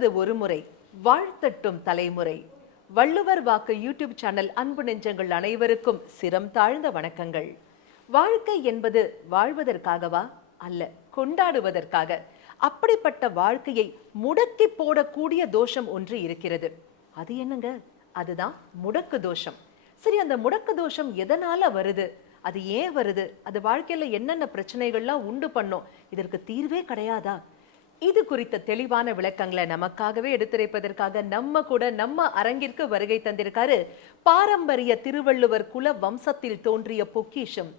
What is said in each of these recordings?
வாழ்வது ஒரு முறை, வாழ்த்தட்டும் தலைமுறை. வள்ளுவர் வாக்கு யூடியூப் சேனல் அன்பு நெஞ்சங்கள் அனைவருக்கும் சிரம் தாழ்ந்த வணக்கங்கள். வாழ்க்கை என்பது வாழ்வதற்காகவா? அல்ல, கொண்டாடுவதற்காக. அப்படிப்பட்ட வாழ்க்கையை முடக்கி போடக்கூடிய தோஷம் ஒன்று இருக்கிறது. அது என்னங்க? அதுதான் முடக்கு தோஷம். சரி, அந்த முடக்கு தோஷம் எதனால வருது? அது ஏன் வருது? அது வாழ்க்கையில என்னென்ன பிரச்சனைகள்லாம் உண்டு பண்ணும்? இதற்கு தீர்வே கிடையாதா? இது குறித்த தெளிவான விளக்கங்களை நமக்காகவே எடுத்துரைப்பதற்காக நம்ம அரங்கிற்கு வருகை தந்திருக்காரு பாரம்பரிய திருவள்ளுவர் குல வம்சத்தில் தோன்றிய பொக்கிஷம்,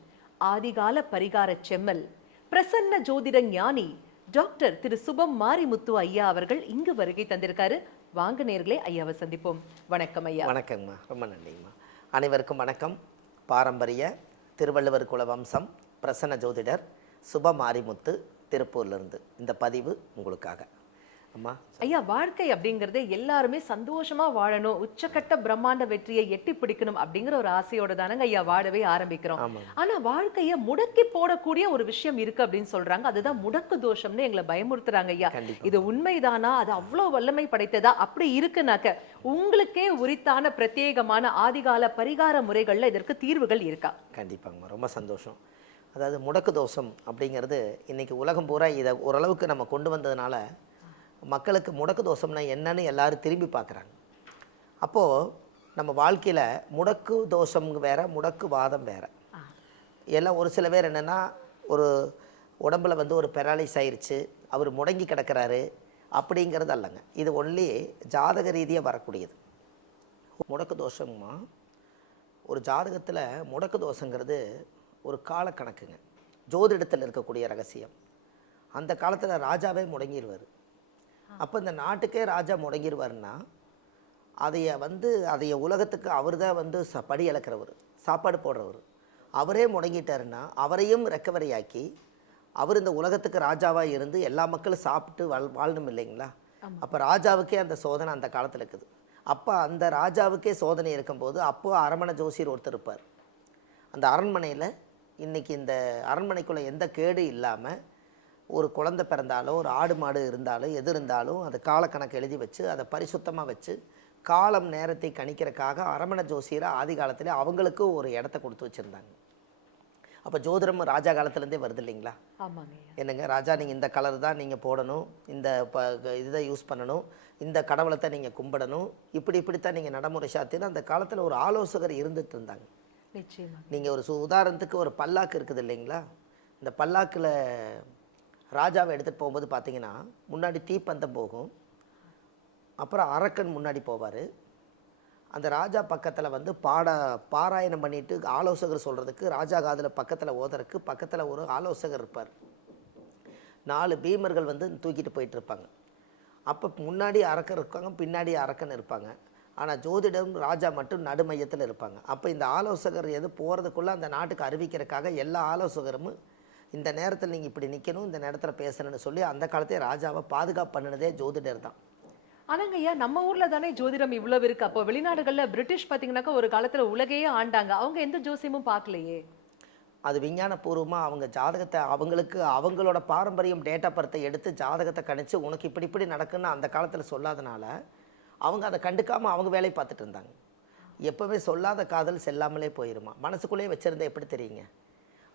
ஆதிகால பரிகார செம்மல், பிரசன்ன ஜோதிட ஞானி டாக்டர் திரு சுபம் மாரிமுத்து ஐயா அவர்கள் இங்கு வருகை தந்திருக்காரு. வாங்க நேர்களே, ஐயாவை சந்திப்போம். வணக்கம் ஐயா. வணக்கங்கம்மா, ரொம்ப நன்றிங்கம்மா. அனைவருக்கும் வணக்கம். பாரம்பரிய திருவள்ளுவர் குல வம்சம், பிரசன்ன ஜோதிடர் சுப மாரிமுத்து, திருப்பூர்லேருந்து இந்த பதிவு உங்களுக்காக. அம்மா ஐயா, வாழ்க்கை அப்படிங்கறது எல்லாருமே சந்தோஷமா வாழணும், உச்சக்கட்ட பிரம்மாண்ட வெற்றியை எட்டி பிடிக்கணும் அப்படிங்கிற ஒரு ஆசையோட தானங்க ஐயா வாழவே ஆரம்பிக்கிறோம். ஆனா வாழ்க்கையை முடக்கி போடக்கூடிய ஒரு விஷயம் இருக்கு அப்படின்னு சொல்றாங்க. அதுதான் முடக்கு தோஷம்னு எங்களை பயமுறுத்துறாங்க ஐயா. இது உண்மைதானா? அது அவ்வளவு வல்லமை படைத்ததா? அப்படி இருக்குனாக்க உங்களுக்கே உரித்தான பிரத்யேகமான ஆதிகால பரிகார முறைகள்ல இதற்கு தீர்வுகள் இருக்கா? கண்டிப்பாங்கம்மா, ரொம்ப சந்தோஷம். அதாவது முடக்கு தோஷம் அப்படிங்கிறது இன்றைக்கி உலகம் பூரா இதை ஓரளவுக்கு நம்ம கொண்டு வந்ததுனால மக்களுக்கு முடக்கு தோஷம்னா என்னன்னு எல்லாரும் திரும்பி பார்க்குறாங்க. அப்போது நம்ம வாழ்க்கையில் முடக்கு தோஷம் வேறு, முடக்கு வாதம் வேறு. எல்லாம் ஒரு சில பேர் என்னென்னா, ஒரு உடம்பில் வந்து ஒரு பெராலிஸ் ஆயிடுச்சு, அவர் முடங்கி கிடக்கிறாரு அப்படிங்கிறது அல்லங்க. இது ஒன்லி ஜாதக ரீதியாக வரக்கூடியது. முடக்கு தோஷமா ஒரு ஜாதகத்தில் முடக்கு தோஷங்கிறது ஒரு காலக்கணக்குங்க. ஜோதிடத்தில் இருக்கக்கூடிய ரகசியம். அந்த காலத்தில் ராஜாவே முடங்கிடுவார். அப்போ இந்த நாட்டுக்கே ராஜா முடங்கிடுவார்னா அதைய உலகத்துக்கு அவர் தான் வந்து படி இழக்கிறவர், சாப்பாடு போடுறவர். அவரே முடங்கிட்டாருன்னா அவரையும் ரெக்கவரி ஆக்கி அவர் இந்த உலகத்துக்கு ராஜாவாக இருந்து எல்லா மக்களும் சாப்பிட்டு வாழணும் இல்லைங்களா? அப்போ ராஜாவுக்கே அந்த சோதனை அந்த காலத்தில் இருக்குது. அப்போ அந்த ராஜாவுக்கே சோதனை இருக்கும்போது அப்போது அரண்மனை ஜோசியர் ஒருத்தர் இருப்பார். அந்த அரண்மனையில் இன்றைக்கி இந்த அரண்மனைக்குள்ளே எந்த கேடு இல்லாமல் ஒரு குழந்தை பிறந்தாலோ ஒரு ஆடு மாடு இருந்தாலும் எது இருந்தாலும் அது காலக்கணக்கு எழுதி வச்சு அதை பரிசுத்தமாக வச்சு காலம் நேரத்தை கணிக்கிறதுக்காக அரண்மனை ஜோசியரை ஆதி காலத்தில் அவங்களுக்கு ஒரு இடத்த கொடுத்து வச்சுருந்தாங்க. அப்போ ஜோதிடம் ராஜா காலத்துலேருந்தே வருது இல்லைங்களா? என்னங்க ராஜா, நீங்கள் இந்த கலர் தான் நீங்கள் போடணும், இந்த இதை யூஸ் பண்ணணும், இந்த கடவுளை தான் நீங்கள் கும்பிடணும், இப்படித்தான் நீங்கள் நடைமுறை சாத்தின்னு அந்த காலத்தில் ஒரு ஆலோசகர் இருந்துட்டு இருந்தாங்க. நீங்கள் ஒரு உதாரணத்துக்கு ஒரு பல்லாக்கு இருக்குது இல்லைங்களா? இந்த பல்லாக்கில் ராஜாவை எடுத்துகிட்டு போகும்போது பார்த்தீங்கன்னா முன்னாடி தீப்பந்தம் போகும், அப்புறம் அரக்கன் முன்னாடி போவார். அந்த ராஜா பக்கத்தில் வந்து பாராயணம் பண்ணிவிட்டு ஆலோசகர் சொல்கிறதுக்கு ராஜா காதில் பக்கத்தில் ஓதுறதுக்கு பக்கத்தில் ஒரு ஆலோசகர் இருப்பார். 4 பீமர்கள் வந்து தூக்கிட்டு போயிட்டுருப்பாங்க. அப்போ முன்னாடி அரக்கன் இருப்பாங்க, பின்னாடி அரக்கன் இருப்பாங்க. ஆனால் ஜோதிடம் ராஜா மட்டும் நடுமையத்தில் இருப்பாங்க. அப்போ இந்த ஆலோசகர் எது போகிறதுக்குள்ளே அந்த நாட்டுக்கு அறிவிக்கிறதுக்காக எல்லா ஆலோசகரும் இந்த நேரத்தில் நீங்கள் இப்படி நிற்கணும், இந்த நேரத்தில் பேசணும்னு சொல்லி அந்த காலத்தே ராஜாவை பாதுகாப்பு பண்ணினதே ஜோதிடர் தான். ஆனாங்க ஐயா, நம்ம ஊர்ல தானே ஜோதிடம் இவ்வளவு இருக்கு. அப்போ வெளிநாடுகள்ல பிரிட்டிஷ் பார்த்தீங்கன்னாக்கா ஒரு காலத்துல உலகையே ஆண்டாங்க. அவங்க எந்த ஜோசியமும் பார்க்கலையே. அது விஞ்ஞானபூர்வமாக அவங்க ஜாதகத்தை அவங்களுக்கு அவங்களோட பாரம்பரியம் டேட்டா பர்த்தை எடுத்து ஜாதகத்தை கணிச்சு உனக்கு இப்படி நடக்குன்னு அந்த காலத்தில் சொல்லாதனால அவங்க அதை கண்டுக்காமல் அவங்க வேலையை பார்த்துட்டு இருந்தாங்க. எப்போவுமே சொல்லாத காதல் செல்லாமலே போயிடுமா, மனசுக்குள்ளேயே வச்சுருந்தா எப்படி தெரியுங்க?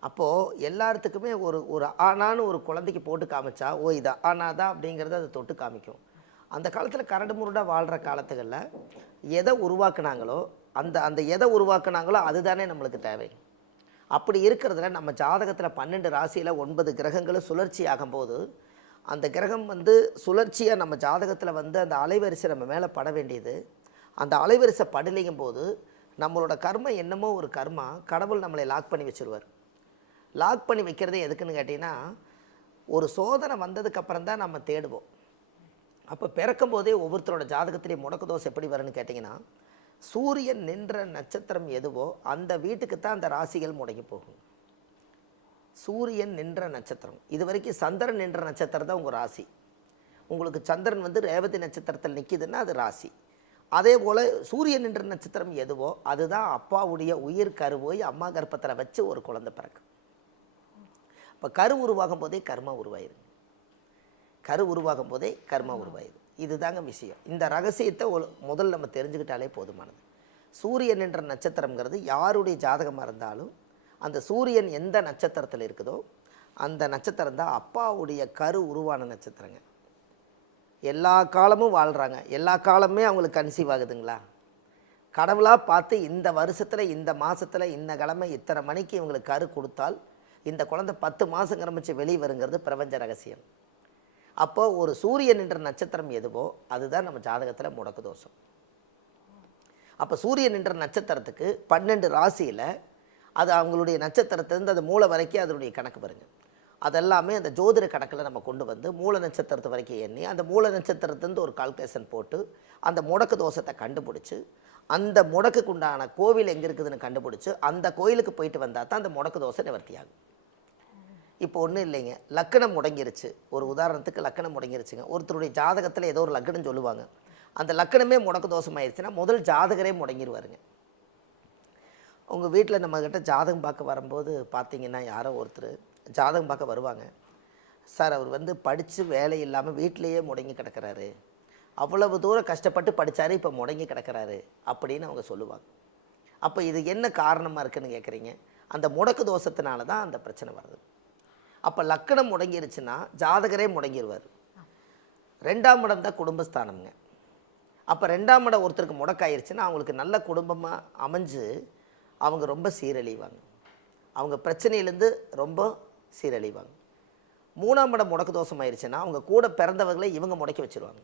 அப்போது எல்லாத்துக்குமே ஒரு ஆனான்னு ஒரு குழந்தைக்கு போட்டு காமிச்சா இது ஆனாதான் அப்படிங்கிறத அதை தொட்டு காமிக்கும். அந்த காலத்தில் கரடு முருடாக வாழ்கிற காலத்துகளில் எதை உருவாக்குனாங்களோ அந்த எதை உருவாக்குனாங்களோ அதுதானே நம்மளுக்கு தேவை. அப்படி இருக்கிறதுல நம்ம ஜாதகத்தில் 12 ராசியில் 9 கிரகங்களும் சுழற்சி ஆகும்போது அந்த கிரகம் வந்து சுழற்சியாக நம்ம ஜாதகத்தில் வந்து அந்த அலைவரிசை நம்ம மேலே பட வேண்டியது. அந்த அலைவரிசை படலையும் போது நம்மளோட கர்ம என்னமோ ஒரு கர்மா கடவுள் நம்மளை லாக் பண்ணி வச்சுருவார். லாக் பண்ணி வைக்கிறதே எதுக்குன்னு கேட்டிங்கன்னா, ஒரு சோதனை வந்ததுக்கப்புறம் தான் நம்ம தேடுவோம். அப்போ பிறக்கும் போதே ஒவ்வொருத்தரோட ஜாதகத்திலேயே முடக்கு தோஷம் எப்படி வரும்னு கேட்டிங்கன்னா, சூரியன் நின்ற நட்சத்திரம் எதுவோ அந்த வீட்டுக்கு தான் அந்த ராசிகள் முடங்கி போகும். சூரியன் நின்ற நட்சத்திரம், இது வரைக்கும் சந்திரன் நின்ற நட்சத்திரம் தான் உங்கள் ராசி. உங்களுக்கு சந்திரன் வந்து ரேவதி நட்சத்திரத்தில் நிற்கிதுன்னா அது ராசி. அதே போல் சூரியன் நின்ற நட்சத்திரம் எதுவோ அதுதான் அப்பாவுடைய உயிர் கருவோய் அம்மா கர்ப்பத்தில் வச்சு ஒரு குழந்தை பிறக்கும். இப்போ கரு உருவாகும் போதே கர்மா உருவாயிருங்க. கரு உருவாகும் போதே கர்மா உருவாயுது. இதுதாங்க விஷயம். இந்த ரகசியத்தை முதல்ல நம்ம தெரிஞ்சுக்கிட்டாலே போதுமானது. சூரியன் என்ற நட்சத்திரங்கிறது யாருடைய ஜாதகமாக இருந்தாலும் அந்த சூரியன் எந்த நட்சத்திரத்தில் இருக்குதோ அந்த நட்சத்திரம் தான் அப்பாவுடைய கரு உருவான நட்சத்திரங்க. எல்லா காலமும் வாழ்கிறாங்க, எல்லா காலமே அவங்களுக்கு கன்சீவ் ஆகுதுங்களா? கடவுளாக பார்த்து இந்த வருஷத்தில் இந்த மாதத்தில் இந்த கிழமை இத்தனை மணிக்கு இவங்களுக்கு கரு கொடுத்தால் இந்த குழந்தை 10 மாதம் கிளம்பிச்சு வெளியே வருங்கிறது பிரபஞ்ச ரகசியம். அப்போது ஒரு சூரியன் என்ற நட்சத்திரம் எதுவோ அதுதான் நம்ம ஜாதகத்தில் முடக்கு தோஷம். அப்போ சூரியன் என்ற நட்சத்திரத்துக்கு 12 ராசியில் அது அவங்களுடைய நட்சத்திரத்திலேருந்து அது மூல வரைக்கும் அதனுடைய கணக்கு பாருங்கள். அதெல்லாமே அந்த ஜோதிட கணக்கில் நம்ம கொண்டு வந்து மூல நட்சத்திரத்து வரைக்கும் எண்ணி அந்த மூல நட்சத்திரத்துலேருந்து ஒரு கால்குலேஷன் போட்டு அந்த முடக்கு தோஷத்தை கண்டுபிடிச்சி அந்த முடக்குக்கு உண்டான கோவில் எங்கே இருக்குதுன்னு கண்டுபிடிச்சி அந்த கோயிலுக்கு போயிட்டு வந்தால் தான் அந்த முடக்கு தோசை நிவர்த்தி ஆகும். இப்போ ஒன்றும் இல்லைங்க, லக்கணம் முடங்கிருச்சு. ஒரு உதாரணத்துக்கு லக்கணம் முடங்கிருச்சுங்க. ஒருத்தருடைய ஜாதகத்தில் ஏதோ ஒரு லக்கணம் சொல்லுவாங்க, அந்த லக்கணமே முடக்கு தோஷமாயிருச்சுன்னா முதல் ஜாதகரே முடங்கிடுவாருங்க. உங்கள் வீட்டில் நம்மக்கிட்ட ஜாதகம் பார்க்க வரும்போது பார்த்தீங்கன்னா யாரோ ஒருத்தர் ஜாதகம் பார்க்க வருவாங்க. சார் அவர் வந்து படித்து வேலை இல்லாமல் வீட்டிலையே முடங்கி கிடக்கிறாரு, அவ்வளவு தூரம் கஷ்டப்பட்டு படித்தார், இப்போ முடங்கி கிடக்கிறாரு அப்படின்னு அவங்க சொல்லுவாங்க. அப்போ இது என்ன காரணமாக இருக்குதுன்னு கேட்குறீங்க? அந்த முடக்கு தோஷத்தினால தான் அந்த பிரச்சனை வருது. அப்போ லக்கணம் முடங்கிருச்சுன்னா ஜாதகரே முடங்கிடுவார். 2ஆம் இடம் தான் குடும்பஸ்தானம்ங்க. அப்போ 2ஆம் இடம் ஒருத்தருக்கு முடக்காயிருச்சுன்னா அவங்களுக்கு நல்ல குடும்பமாக அமைஞ்சு அவங்க ரொம்ப சீரழிவாங்க, அவங்க பிரச்சனையிலேருந்து ரொம்ப சீரழிவாங்க. 3ஆம் இடம் முடக்கு தோஷம் ஆயிடுச்சுன்னா அவங்க கூட பிறந்தவர்களை இவங்க முடக்கி வச்சுருவாங்க.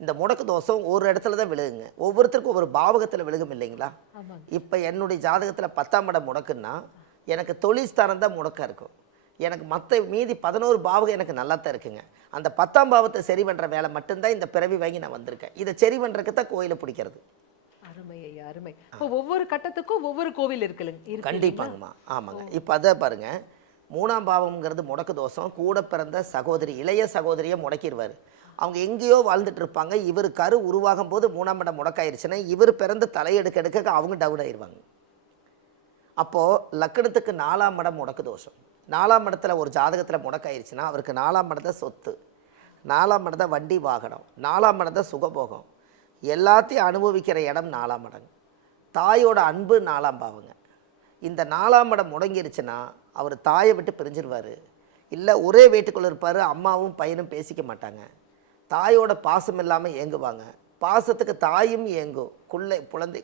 இந்த முடக்கு தோஷம் ஒரு இடத்துல தான் விழுகுங்க, ஒவ்வொருத்தருக்கும் ஒவ்வொரு பாவகத்தில் விழுகும் இல்லைங்களா? இப்போ என்னுடைய ஜாதகத்தில் 10ஆம் இடம் முடக்குன்னா எனக்கு தொழில் ஸ்தானம் தான் முடக்காக இருக்கும். எனக்கு மற்ற மீதி 11 பாவகம் எனக்கு நல்லா தான் இருக்குங்க. அந்த 10ஆம் பாவத்தை சரி பண்ணுற வேலை மட்டும்தான் இந்த பிறவி வாங்கி நான் வந்திருக்கேன். இதை சரி பண்ணுறதுக்கு தான் கோயிலை பிடிக்கிறது. அருமை ஐயா, அருமை. இப்போ ஒவ்வொரு கட்டத்துக்கும் ஒவ்வொரு கோவில் இருக்குல்ல? கண்டிப்பாங்கம்மா, ஆமாங்க. இப்போ அதை பாருங்கள், 3ஆம் பாவம்ங்கிறது முடக்கு தோஷம். கூட பிறந்த சகோதரி, இளைய சகோதரியை முடக்கிடுவார். அவங்க எங்கேயோ வாழ்ந்துட்டு இருப்பாங்க. இவர் கரு உருவாகும் போது 3ஆம் இடம் முடக்காயிருச்சுன்னா இவர் பிறந்து தலையெடுக்க எடுக்க அவங்க டவுன் ஆயிடுவாங்க. அப்போது லக்கணத்துக்கு 4ஆம் இடம் முடக்கு தோஷம். 4ஆம் இடத்துல ஒரு ஜாதகத்தில் முடக்காயிருச்சுன்னா அவருக்கு 4ஆம் இடத்த சொத்து, 4ஆம் இடத்த வண்டி வாகனம், 4ஆம் இடத்த சுகபோகம், எல்லாத்தையும் அனுபவிக்கிற இடம் 4ஆம் இடம். தாயோட அன்பு 4ஆம் பாவங்க. இந்த 4ஆம் இடம் முடங்கிருச்சுன்னா அவர் தாயை விட்டு பிரிஞ்சிருவார். இல்லை ஒரே வீட்டுக்குள்ளே இருப்பார், அம்மாவும் பையனும் பேசிக்க மாட்டாங்க, தாயோட பாசம் இல்லாமல் ஏங்குவாங்க. பாசத்துக்கு தாயும் ஏங்கும்,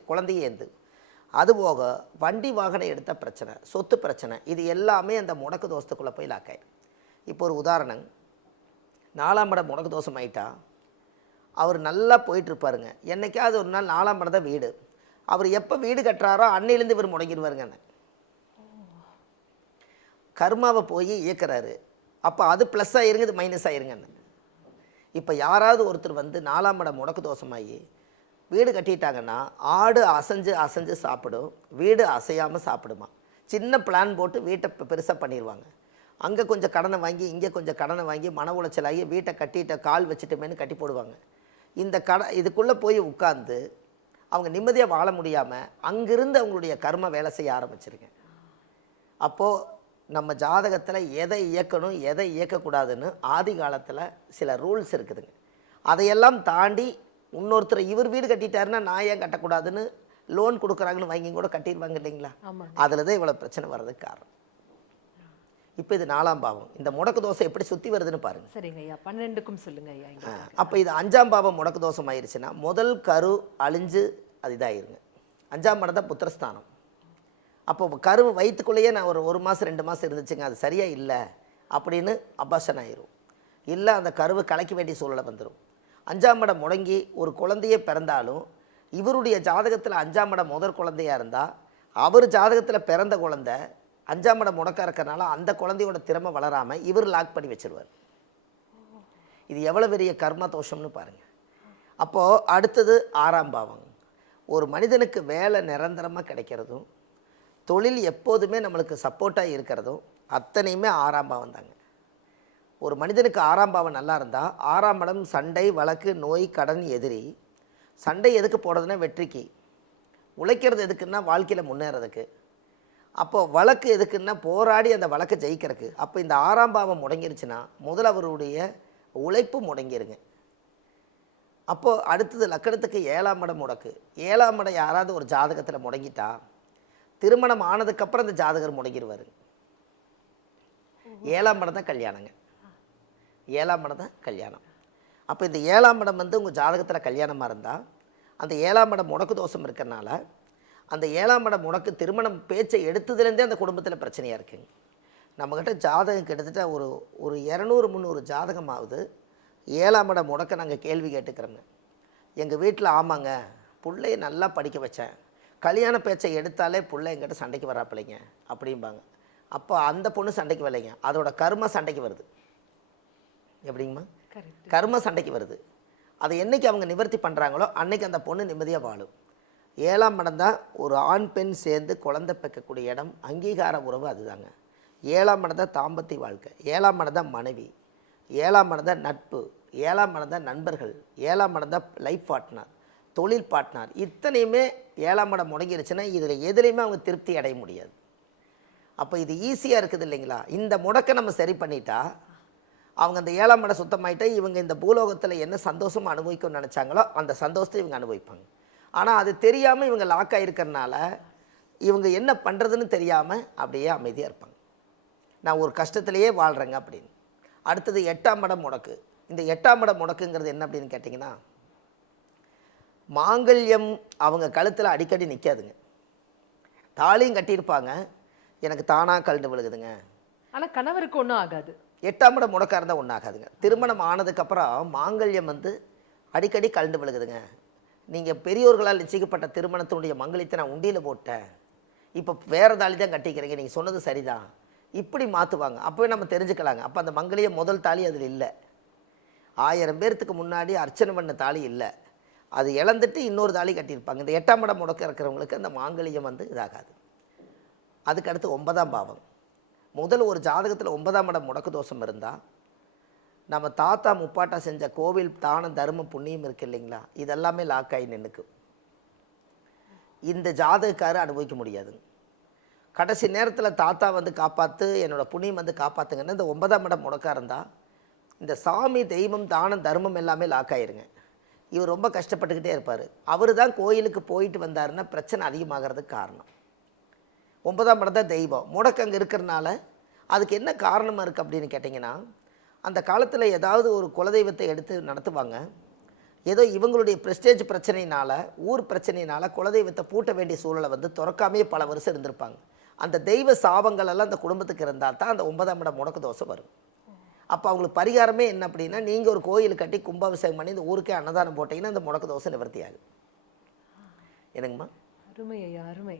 குழந்தையும் ஏந்து. அதுபோக வண்டி வாகனம் எடுத்த பிரச்சனை, சொத்து பிரச்சனை, இது எல்லாமே அந்த முடக்கு தோஷத்துக்குள்ளே போய் லாக்காயிடும். இப்போ ஒரு உதாரணம், 4ஆம் இடம் முடக்கு தோஷம் ஆயிட்டா அவர் நல்லா போயிட்டுருப்பாருங்க. என்றைக்காவது ஒரு நாள் 4ஆம் இடம் தான் வீடு, அவர் எப்போ வீடு கட்டுறாரோ அன்னையிலேருந்து இவர் முடங்கிடுவாருங்க. கர்மாவை போய் இயக்குறாரு. அப்போ அது ப்ளஸ் ஆகிருங்க, இது மைனஸ் ஆகிருங்க. இப்போ யாராவது ஒருத்தர் வந்து 4ஆம் இடம் முடக்கு தோஷமாகி வீடு கட்டிட்டாங்கன்னா ஆடு அசைஞ்சு அசைஞ்சு சாப்பிடும், வீடு அசையாமல் சாப்பிடுமா. சின்ன பிளான் போட்டு வீட்டை பெருசாக பண்ணிடுவாங்க. அங்கே கொஞ்சம் கடனை வாங்கி இங்கே கொஞ்சம் கடனை வாங்கி மன உளைச்சலாகி வீட்டை கட்டிட்ட கால் வச்சுட்டுமேனு கட்டி போடுவாங்க. இந்த இதுக்குள்ளே போய் உட்கார்ந்து அவங்க நிம்மதியாக வாழ முடியாமல் அங்கிருந்து அவங்களுடைய கர்ம வேலை செய்ய ஆரம்பிச்சிருங்க. அப்போது நம்ம ஜாதகத்தில் எதை இயக்கணும் எதை இயக்கக்கூடாதுன்னு ஆதி காலத்தில் சில ரூல்ஸ் இருக்குதுங்க. அதையெல்லாம் தாண்டி இன்னொருத்தர் இவர் வீடு கட்டிட்டாருன்னா நான் ஏன் கட்டக்கூடாதுன்னு லோன் கொடுக்குறாங்கன்னு வாங்கி கூட கட்டிடுவாங்க இல்லைங்களா? அதில் தான் இவ்வளோ பிரச்சனை வர்றதுக்கு காரணம். இப்போ இது 4ஆம் பாவம். இந்த முடக்கு தோசை எப்படி சுற்றி வருதுன்னு பாருங்க. சரிங்க ஐயா, 12க்கும் சொல்லுங்க ஐயா. அப்போ இது 5ஆம் பாவம் முடக்கு தோஷம் ஆயிடுச்சுன்னா முதல் கரு அழிஞ்சு அது இதாகிருங்க. 5ஆம் இடம் தான் புத்திரஸ்தானம். அப்போ கரு வயிற்றுக்குள்ளேயே நான் ஒரு மாதம் 2 மாதம் இருந்துச்சுங்க, அது சரியாக இல்லை அப்படின்னு அபாஷன் ஆயிரும். இல்லை அந்த கருவை கலைக்க வேண்டிய சூழலை வந்துடும். 5ஆம் இடம் முடங்கி ஒரு குழந்தையே பிறந்தாலும் இவருடைய ஜாதகத்தில் 5ஆம் இடம் முதல் குழந்தையாக இருந்தால் அவர் ஜாதகத்தில் பிறந்த குழந்தை 5ஆம் இடம் முடக்க இருக்கிறனால அந்த குழந்தையோட திறமை வளராமல் இவர் லாக் பண்ணி வச்சுருவார். இது எவ்வளோ பெரிய கர்ம தோஷம்னு பாருங்கள். அப்போது அடுத்தது 6ஆம் பாவம். ஒரு மனிதனுக்கு வேலை நிரந்தரமாக கிடைக்கிறதும் தொழில் எப்போதுமே நம்மளுக்கு சப்போர்ட்டாக இருக்கிறதும் அத்தனையுமே 6ஆம் பாவம் தாங்க. ஒரு மனிதனுக்கு 6ஆம் பாவம் நல்லா இருந்தால் 6ஆம் இடம் சண்டை வழக்கு நோய் கடன் எதிரி. சண்டை எதுக்கு போடுறதுன்னா வெற்றிக்கு, உழைக்கிறது எதுக்குன்னா வாழ்க்கையில் முன்னேறதுக்கு, அப்போது வழக்கு எதுக்குன்னா போராடி அந்த வழக்கை ஜெயிக்கிறதுக்கு. அப்போ இந்த 6ஆம் பாவம் முடங்கிருச்சுன்னா முதல் அவருடைய உழைப்பு முடங்கிருங்க. அப்போது அடுத்தது லக்கணத்துக்கு 7ஆம் இடம் முடக்கு. 7ஆம் இடம் யாராவது ஒரு ஜாதகத்தில் முடங்கிட்டா திருமணம் ஆனதுக்கப்புறம் அந்த ஜாதகர் முடங்கிடுவார். 7ஆம் இடம் தான் கல்யாணங்க. 7ஆம் இடம் தான் கல்யாணம். அப்போ இந்த 7ஆம் இடம் வந்து உங்கள் ஜாதகத்தில் கல்யாணமாக இருந்தால் அந்த 7ஆம் இடம் முடக்கு தோஷம் இருக்கிறனால அந்த 7ஆம் இடம் முடக்கு திருமணம் பேச்சை எடுத்ததுலேருந்தே அந்த குடும்பத்தில் பிரச்சனையாக இருக்குங்க. நம்மக்கிட்ட ஜாதகம் கிட்டத்தட்ட ஒரு 200-300 ஜாதகமாவது 7ஆம் இடம் முடக்க நாங்கள் கேள்வி கேட்டுக்கிறோங்க. எங்கள் வீட்டில் ஆமாங்க பிள்ளைய நல்லா படிக்க வச்சேன், கல்யாண பேச்சை எடுத்தாலே பிள்ளை எங்கிட்ட சண்டைக்கு வராப்பிள்ளைங்க அப்படிம்பாங்க. அப்போ அந்த பொண்ணு சண்டைக்கு வரலைங்க, அதோட கர்ம சண்டைக்கு வருது. எப்படிங்கம்மா? கர்ம சண்டைக்கு வருது. அதை என்றைக்கு அவங்க நிவர்த்தி பண்ணுறாங்களோ அன்னைக்கு அந்த பொண்ணு நிம்மதியாக வாழும். 7ஆம் இடம் தான் ஒரு ஆண் பெண் சேர்ந்து குழந்தை பெக்கக்கூடிய இடம், அங்கீகார உறவு அதுதாங்க. 7ஆம் இடம் தான் தாம்பத்திய வாழ்க்கை, 7ஆம் இடம் தான் மனைவி, 7ஆம் இடம் தான் நட்பு, 7ஆம் இடம் தான் நண்பர்கள், 7ஆம் இடம் தான் லைஃப் பார்ட்னர், தொழில் பார்ட்னர். இத்தனையுமே 7ஆம் இடம் முடங்கிருச்சுன்னா இதில் எதுலேயுமே அவங்க திருப்தி அடைய முடியாது. அப்போ இது ஈஸியாக இருக்குது இல்லைங்களா? இந்த முடக்கை நம்ம சரி பண்ணிட்டா அவங்க அந்த 7ஆம் இடம் சுத்தமாயிட்டா இவங்க இந்த பூலோகத்தில் என்ன சந்தோஷம் அனுபவிக்கணும்னு நினச்சாங்களோ அந்த சந்தோஷத்தை இவங்க அனுபவிப்பாங்க. ஆனால் அது தெரியாமல் இவங்க லாக் ஆகிருக்கிறனால இவங்க என்ன பண்ணுறதுன்னு தெரியாமல் அப்படியே அமைதியாக இருப்பாங்க. நான் ஒரு கஷ்டத்திலேயே வாழ்கிறேங்க அப்படின்னு. அடுத்தது 8ஆம் இடம் முடக்கு. இந்த 8ஆம் இடம் முடக்குங்கிறது என்ன அப்படின்னு கேட்டிங்கன்னா, மாங்கல்யம் அவங்க கழுத்தில் அடிக்கடி நிற்காதுங்க. தாலியும் கட்டியிருப்பாங்க, எனக்கு தானாக கழண்டு விழுகுதுங்க. ஆனால் கணவருக்கு ஒன்றும் ஆகாது. 8ஆம் இடம் முடக்காக இருந்தால் ஒன்றும் ஆகாதுங்க. திருமணம் ஆனதுக்கப்புறம் மாங்கல்யம் வந்து அடிக்கடி கழண்டு விழுகுதுங்க. நீங்கள் பெரியோர்களால் நிச்சயிக்கப்பட்ட திருமணத்தினுடைய மங்கலியத்தை நான் உண்டியில் போட்டேன், இப்போ வேறு தாலி தான் கட்டிக்கிறீங்க, நீங்கள் சொன்னது சரிதான், இப்படி மாற்றுவாங்க. அப்போவே நம்ம தெரிஞ்சுக்கலாங்க. அப்போ அந்த மங்கலியம் முதல் தாலி அதில் இல்லை, 1000 பேர்த்துக்கு முன்னாடி அர்ச்சனை பண்ண தாலி இல்லை, அது இழந்துட்டு இன்னொரு தாலி கட்டியிருப்பாங்க. இந்த 8ஆம் இடம் முடக்க இருக்கிறவங்களுக்கு அந்த மாங்கலியம் வந்து இதாகாது. அதுக்கடுத்து 9ஆம் பாவம். முதல் ஒரு ஜாதகத்தில் 9ஆம் இடம் முடக்கு தோஷம் இருந்தால் நம்ம தாத்தா முப்பாட்டா செஞ்ச கோவில் தானம் தர்மம் புண்ணியம் இருக்குது இல்லைங்களா, இதெல்லாமே லாக் ஆகி நின்றுக்கும். இந்த ஜாதகக்காரர் அனுபவிக்க முடியாதுங்க. கடைசி நேரத்தில் தாத்தா வந்து காப்பாற்று, என்னோடய புண்ணியம் வந்து காப்பாற்றுங்கன்னா இந்த 9ஆம் இடம் முடக்காக இருந்தால் இந்த சாமி தெய்வம் தானம் தர்மம் எல்லாமே லாக் ஆகிருங்க. இவர் ரொம்ப கஷ்டப்பட்டுக்கிட்டே இருப்பார். அவர் தான் கோயிலுக்கு போயிட்டு வந்தாருன்னா பிரச்சனை அதிகமாகிறதுக்கு காரணம். 9ஆம் இடம் தான் தெய்வம். முடக்கு அங்கே இருக்கிறனால அதுக்கு என்ன காரணமாக இருக்குது அப்படின்னு கேட்டிங்கன்னா, அந்த காலத்தில் ஏதாவது ஒரு குலதெய்வத்தை எடுத்து நடத்துவாங்க. ஏதோ இவங்களுடைய ப்ரெஸ்டேஜ் பிரச்சனையினால், ஊர் பிரச்சனையினால் குலதெய்வத்தை பூட்ட வேண்டிய சூழலை வந்து திறக்காமே பல வருஷம் இருந்திருப்பாங்க. அந்த தெய்வ சாபங்கள் எல்லாம் அந்த குடும்பத்துக்கு இருந்தால் தான் அந்த 9ஆம் இடம் முடக்கு தோசை வரும். அப்போ அவங்களுக்கு பரிகாரமே என்ன அப்படின்னா, நீங்கள் ஒரு கோயில் கட்டி கும்பாபிஷேகம் பண்ணி இந்த ஊருக்கே அன்னதானம் போட்டிங்கன்னா அந்த முடக்கு தோசை நிவர்த்தி ஆகும். என்னங்கம்மா? அருமை ஐயா, அருமை.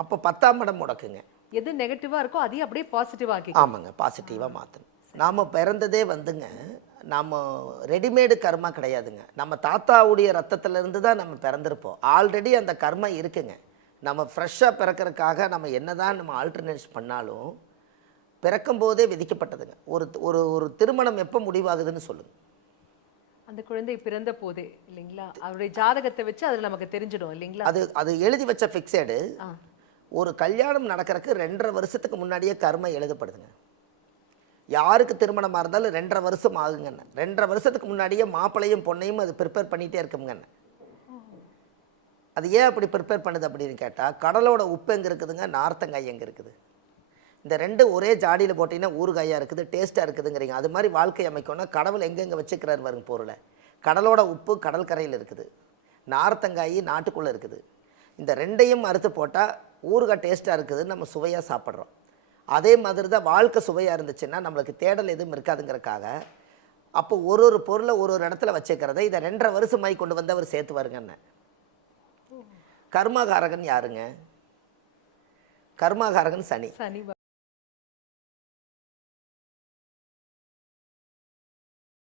அப்போ 10ஆம் இடம் முடக்குங்க. எது நெகட்டிவாக இருக்கோ அதையும் அப்படியே பாசிட்டிவாக ஆக்கி. ஆமாங்க, பாசிட்டிவாக மாற்றணும். நாம் பிறந்ததே வந்துங்க, நம்ம ரெடிமேடு கர்மா கிடையாதுங்க. நம்ம தாத்தாவுடைய ரத்தத்திலேருந்து தான் நம்ம பிறந்திருப்போம். ஆல்ரெடி அந்த கர்மா இருக்குங்க. நம்ம ஃப்ரெஷ்ஷாக பிறக்கிறதுக்காக நம்ம என்ன தான் நம்ம ஆல்டர்னேட்ஸ் பண்ணாலும் பிறக்கும் போதே விதிக்கப்பட்டதுங்க. ஒரு ஒரு ஒரு திருமணம் எப்போ முடிவாகுதுன்னு சொல்லுங்கள். அந்த குழந்தை பிறந்த போதே இல்லைங்களா, அவருடைய ஜாதகத்தை வச்சு அதில் நமக்கு தெரிஞ்சிடும் இல்லைங்களா. அது எழுதி வச்ச ஃபிக்ஸடு. ஒரு கல்யாணம் நடக்கிறதுக்கு 2.5 வருஷத்துக்கு முன்னாடியே கர்மா எழுதப்படுதுங்க. யாருக்கு திருமணமாக இருந்தாலும் 2.5 வருஷம் ஆகுங்கண்ணே. 2.5 வருஷத்துக்கு முன்னாடியே மாப்பிள்ளையும் பொண்ணையும் அது ப்ரிப்பேர் பண்ணிகிட்டே இருக்குங்கண்ணே. அது ஏன் அப்படி ப்ரிப்பேர் பண்ணுது அப்படின்னு கேட்டால், கடலோட உப்பு எங்கே இருக்குதுங்க, நார்த்தங்காய் எங்கே இருக்குது, இந்த 2 ஒரே ஜாடியில் போட்டிங்கன்னா ஊறுகாயாக இருக்குது, டேஸ்ட்டாக இருக்குதுங்கிறீங்க. அது மாதிரி வாழ்க்கை அமைக்கணும்னா கடவுள் எங்கெங்கே வச்சுக்கிறார் வருங்க பொருளை. கடலோட உப்பு கடல் கரையில் இருக்குது, நார்த்தங்காய் நாட்டுக்குள்ளே இருக்குது. இந்த 2ஐயும் அறுத்து போட்டால் ஊறுகாய் டேஸ்ட்டாக இருக்குதுன்னு நம்ம சுவையாக சாப்பிட்றோம். அதே மாதிரி தான் வாழ்க்கை சுவையாக இருந்துச்சுன்னா நம்மளுக்கு தேடல் எதுவும் இருக்காதுங்கிறக்காக அப்போ ஒரு பொருளை ஒரு இடத்துல வச்சுக்கிறத இதை 2.5 வருஷமாய் கொண்டு வந்து அவர் சேர்த்து வருங்கண்ணே. கர்மாகாரகன் யாருங்க? கர்மாகாரகன் சனி.